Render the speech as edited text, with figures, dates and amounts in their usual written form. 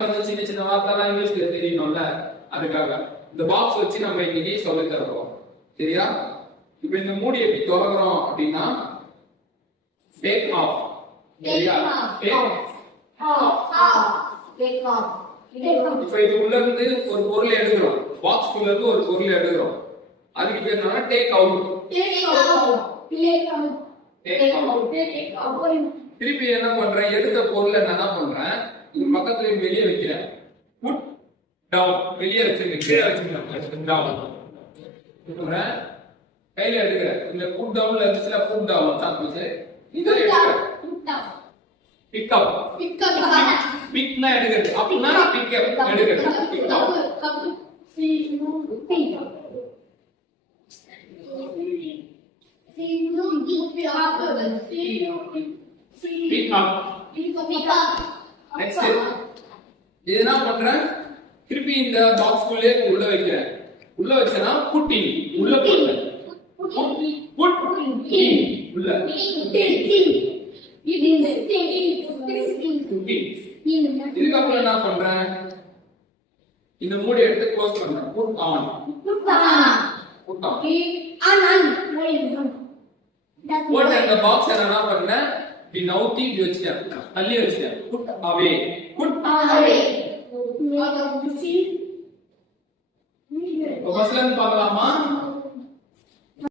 சின்ன சின்ன வார்த்தைலாம் இங்கிலீஷ்ல தெரியணும்ல, அதுக்காக இந்த பாக்ஸ் வச்சு நம்ம இன்னைக்கு சொல்லி தரோம். சரியா? இப்போ இந்த மூடி எப்படி திறக்கிறோம் அப்படின்னா டேக் ஆஃப். சரியா? Take off. இப்போ இது உள்ள இருந்து ஒரு பொருள் எடுக்கிறோம், பாக்ஸ் குள்ள இருந்து ஒரு பொருள் எடுக்கிறோம், அதுக்கு பேர் என்னன்னா டேக் அவுட். திருப்பி என்ன பண்றேன், எடுத்த பொருளை நான் என்ன பண்றேன், இது பக்கத்துல வெளியே வைக்கிறேன். புட் டவுன், வெளியே வச்சிருக்கேன், கீழே வச்சிருக்கேன். டவுன் கையில எடுக்கிறேன். இந்த புட் டவுன்ல இருந்துச்சுல, புட் டவுன் தான் இதை எடுக்கிறேன். பிக்கப், பிக்னா எடுக்கிறது, அப்படின்னா பிக்கப் எடுக்கிறது. நெக்ஸ்ட் இது என்ன பண்றேன், திருப்பி இந்த பாக்ஸ் குள்ளே உள்ள வைக்கிறேன். உள்ள வச்சனா புட்டி உள்ள போடுறேன். புட் உள்ள இதுக்கப்புறம் என்ன பண்றேன், இந்த மூடி எடுத்து க்ளோஸ் பண்றேன். Put on, put on. போட்டு அந்த பாக்ஸ் என்ன பண்ணேன், இப்படி நவுத்தி இப்படி வச்சுட்டேன், தள்ளி வச்சுட்டேன். Put away, put away. ஃபர்ஸ்ட்ல இருந்து பார்க்கலாமா?